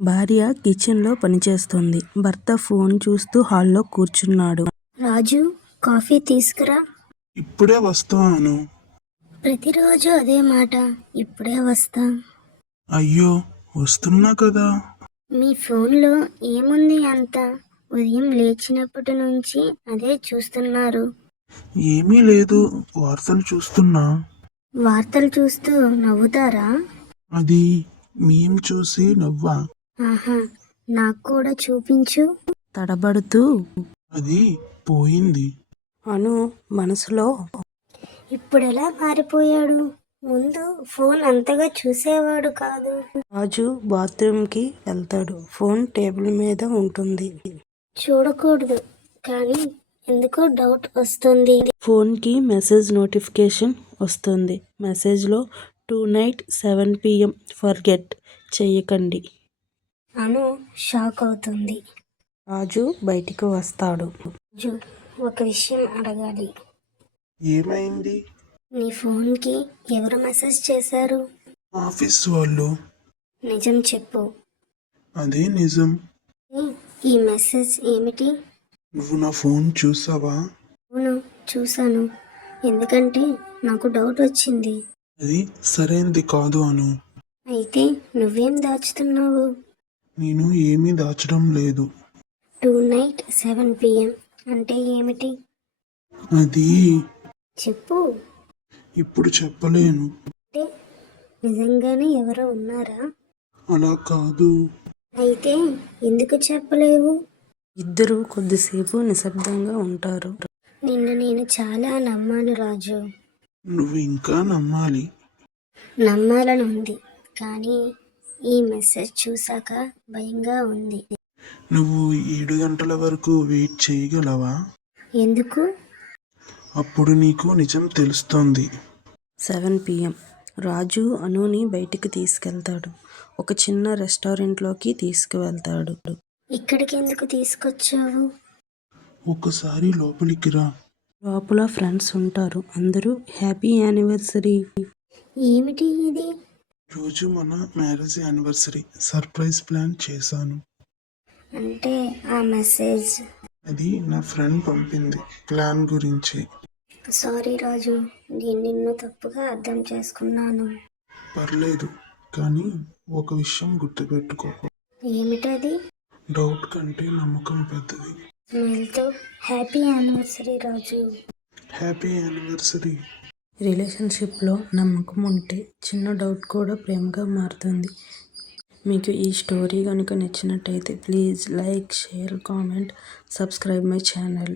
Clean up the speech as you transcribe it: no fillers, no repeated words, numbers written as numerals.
భార్య కిచెన్లో పనిచేస్తోంది. భర్త ఫోన్ చూస్తూ హాల్లో కూర్చున్నాడు. రాజు, కాఫీ తీసుకురా. ఇప్పుడే వస్తాను. ప్రతిరోజు అదే మాట. ఇప్పుడే వస్తా. అయ్యో, వస్తున్నా కదా. మీ ఫోన్లో ఏముంది అంత? ఉదయం లేచినప్పటి నుంచి అదే చూస్తున్నారు. ఏమీ లేదు, వార్తలు చూస్తున్నా. వార్తలు చూస్తూ నవ్వుతారా? అది మేం చూసి నవ్వా. ఆహా, నాకు కూడా చూపించు. తడబడుతూ అది పోయింది. అను మనసులో ఇప్పుడెలా మారిపోయాడు? ముందు ఫోన్ అంతగా చూసేవాడు కాదు. రాజు బాత్రూంకి వెళ్తాడు. ఫోన్ టేబుల్ మీద ఉంటుంది. చూడకూడదు, కానీ ఎందుకో డౌట్ వస్తుంది. ఫోన్కి మెసేజ్ నోటిఫికేషన్ వస్తుంది. మెసేజ్లో tonight 7 PM ఫర్గెట్ చెయ్యకండి. అను షాక్ అవుతుంది. రాజు బయటికి వస్తాడు. రాజు, ఒక విషయం అడగాలి. ఏమైంది? నీ ఫోన్కి ఎవరు మెసేజ్ చేశారు? ఆఫీస్ వాళ్ళు. నిజం చెప్పు. అదే నిజం. ఈ మెసేజ్ ఏమిటి? నువ్వు నా ఫోన్ చూసావా? అవును, చూశాను. ఎందుకంటే నాకు డౌట్ వచ్చింది. అది సరైంది కాదు అను. అయితే నువ్వేం దాచుతున్నావు? నేను ఏమీ దాచడం లేదు. tonight 7 PM అంటే ఏమిటి? అది చెప్పు. ఇప్పుడు చెప్పలేను. అంటే నిజంగానే ఎవరో ఉన్నారా? అలా కాదు. అయితే ఎందుకు చెప్పలేవు? ఇద్దరూ కొద్దిసేపు నిశ్శబ్దంగా ఉంటారు. నిన్ను నేను చాలా నమ్మాను రాజు. నువ్వు ఇంకా నమ్మాలి. నమ్మాలని ఉంది, కానీ ఈ మెసేజ్ చూశాక భయంగా ఉంది. నువ్వు 7 గంటల వరకు వెయిట్ చేయగలవా? ఎందుకు? అప్పుడు నీకు నిజం తెలుస్తుంది. 7 PM రాజు అనుని బయటికి తీసుకెళ్తాడు. ఒక చిన్న రెస్టారెంట్లోకి తీసుకువెళ్తాడు. ఇక్కడికి ఎందుకు తీసుకొచ్చావు? ఒకసారి లోపలికి రా. లోపల ఫ్రెండ్స్ ఉంటారు. అందరూ హ్యాపీ యానివర్సరీ. ఏమిటి ఇది? రోజు మన మ్యారేజ్ యానివర్సరీ సర్ప్రైజ్ ప్లాన్ చేశాను. అంటే ఆ మెసేజ్? అది నా ఫ్రెండ్ పంపింది ప్లాన్ గురించి. సారీ రాజు, నేను నిన్ను తప్పుగా అర్థం చేసుకున్నాను. పర్లేదు, కానీ ఒక విషయం గుర్తుపెట్టుకో. ఏమిటది? డౌట్ కంటే నమ్మకం పెద్దది. స్మైల్తో happy anniversary Raju. Happy anniversary. రిలేషన్షిప్లో నమ్మకం ఉంటే చిన్న డౌట్ కూడా ప్రేమగా మారుతుంది. మీకు ఈ స్టోరీ కనుక నచ్చినట్టయితే please like, share, comment, subscribe my channel.